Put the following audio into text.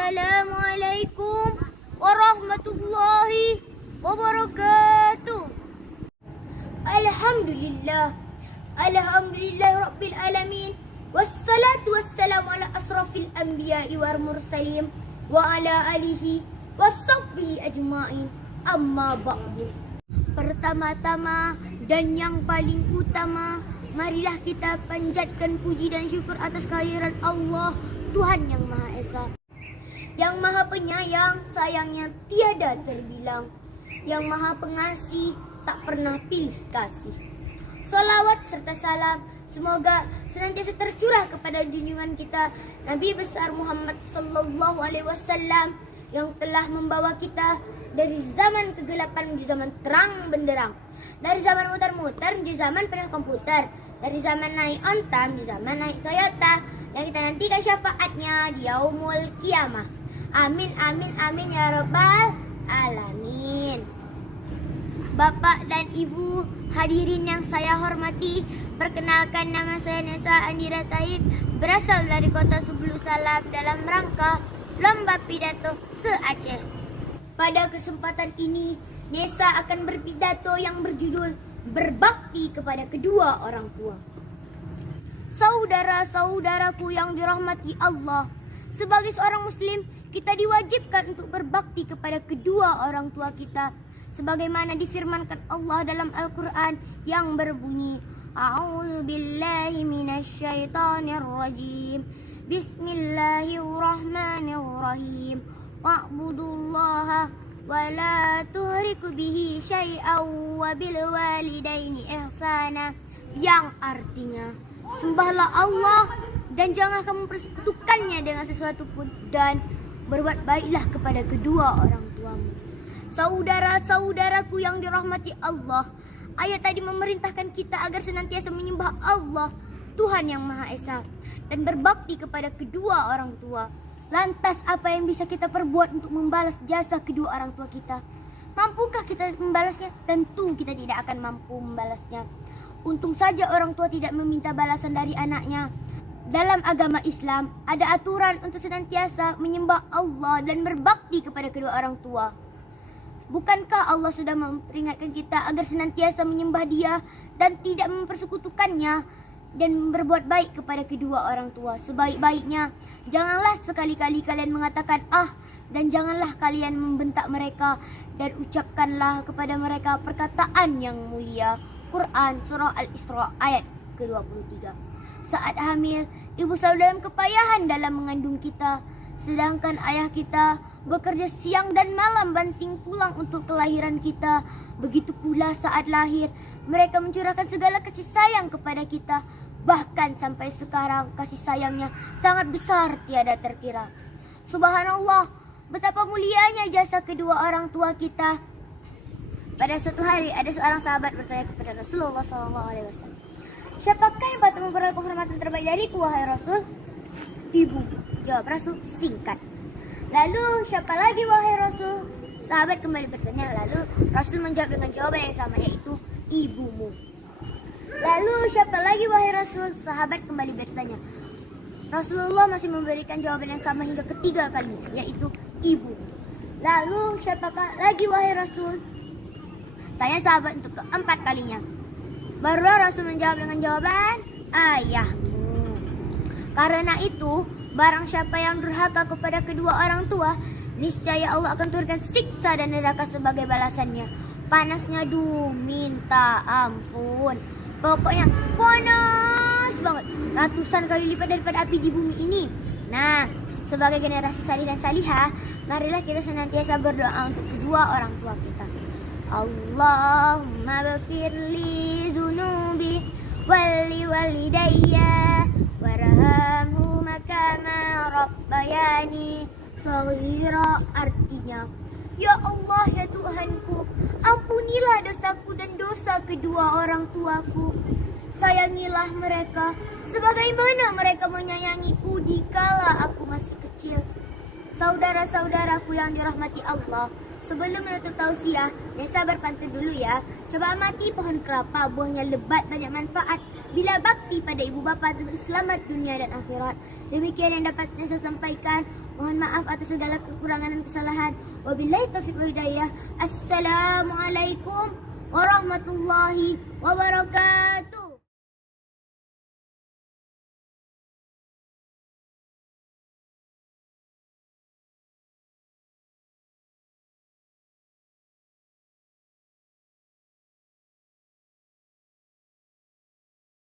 Assalamualaikum warahmatullahi wabarakatuh. Alhamdulillah. Alhamdulillah Rabbil Alamin. Wassalatu wassalamu ala asrafil anbiya'i wal mursalin wa ala alihi wasahbihi ajma'in. Amma ba'du. Pertama-tama dan yang paling utama, marilah kita panjatkan puji dan syukur atas kehadiran Allah, Tuhan yang Maha Esa, yang Maha Penyayang, sayangnya tiada terbilang, yang Maha Pengasih, tak pernah pilih kasih. Salawat serta salam semoga senantiasa tercurah kepada junjungan kita Nabi besar Muhammad sallallahu alaihi wasallam yang telah membawa kita dari zaman kegelapan menuju zaman terang benderang, dari zaman mutar-mutar menuju zaman penuh komputer, dari zaman naik onta menuju zaman naik Toyota, yang kita nantikan syafaatnya di yaumul kiamah. Amin amin amin ya rabbal alamin. Bapak dan Ibu hadirin yang saya hormati, perkenalkan nama saya Nesa Andira Taib, berasal dari kota Subulu Salam dalam rangka Lomba Pidato se-Aceh. Pada kesempatan ini, Nesa akan berpidato yang berjudul Berbakti kepada kedua orang tua. Saudara-saudaraku yang dirahmati Allah, sebagai seorang muslim, kita diwajibkan untuk berbakti kepada kedua orang tua kita, sebagaimana difirmankan Allah dalam Al-Quran yang berbunyi, A'udzubillahi minasyaitonirrajim, Bismillahirrahmanirrahim, Wa'budullaha wa la tuhriku bihi syai'aw wa bil walidaini ihsana, yang artinya, sembahlah Allah dan jangan kamu persekutukannya dengan sesuatu pun, dan berbuat baiklah kepada kedua orang tuamu. Saudara-saudaraku yang dirahmati Allah, ayat tadi memerintahkan kita agar senantiasa menyembah Allah, Tuhan yang Maha Esa, dan berbakti kepada kedua orang tua. Lantas apa yang bisa kita perbuat untuk membalas jasa kedua orang tua kita? Mampukah kita membalasnya? Tentu kita tidak akan mampu membalasnya. Untung saja orang tua tidak meminta balasan dari anaknya. Dalam agama Islam ada aturan untuk senantiasa menyembah Allah dan berbakti kepada kedua orang tua. Bukankah Allah sudah memperingatkan kita agar senantiasa menyembah Dia dan tidak mempersekutukannya, dan berbuat baik kepada kedua orang tua sebaik-baiknya? Janganlah sekali-kali kalian mengatakan dan janganlah kalian membentak mereka, dan ucapkanlah kepada mereka perkataan yang mulia. Quran Surah Al-Isra ayat ke-23. Saat hamil, ibu selalu dalam kepayahan dalam mengandung kita, sedangkan ayah kita bekerja siang dan malam banting tulang untuk kelahiran kita. Begitu pula saat lahir, mereka mencurahkan segala kasih sayang kepada kita. Bahkan sampai sekarang kasih sayangnya sangat besar tiada terkira. Subhanallah, betapa mulianya jasa kedua orang tua kita. Pada suatu hari ada seorang sahabat bertanya kepada Rasulullah SAW, siapakah yang patut memperoleh penghormatan terbaik dariku, wahai Rasul? Ibu, jawab Rasul singkat. Lalu siapa lagi, wahai Rasul? Sahabat kembali bertanya. Lalu Rasul menjawab dengan jawaban yang sama, yaitu ibumu. Lalu siapa lagi, wahai Rasul? Sahabat kembali bertanya. Rasulullah masih memberikan jawaban yang sama hingga ketiga kalinya, yaitu ibu. Lalu siapakah lagi, wahai Rasul? Tanya sahabat untuk keempat kalinya. Barulah Rasul menjawab dengan jawaban ayahmu. Karena itu, barang siapa yang durhaka kepada kedua orang tua, niscaya Allah akan turunkan siksa dan neraka sebagai balasannya. Panasnya minta ampun. Pokoknya panas banget, ratusan kali lipat daripada api di bumi ini. Nah, sebagai generasi salih dan salihah, marilah kita senantiasa berdoa untuk kedua orang tua kita. Allahumma ghfirli dzunubi wali walidayya warhamhuma kama rabbayani shaghira. Artinya, ya Allah, ya Tuhanku, ampunilah dosaku dan dosa kedua orang tuaku. Sayangilah mereka sebagaimana mereka menyayangiku dikala aku masih kecil. Saudara-saudaraku yang dirahmati Allah, sebelum menutup tausiah, Nesa berpantun dulu ya. Coba amati pohon kelapa, buahnya lebat, banyak manfaat. Bila bakti pada ibu bapa tentu selamat dunia dan akhirat. Demikian yang dapat saya sampaikan. Mohon maaf atas segala kekurangan dan kesalahan. Wabillahi taufiq wal hidayah. Assalamualaikum warahmatullahi wabarakatuh.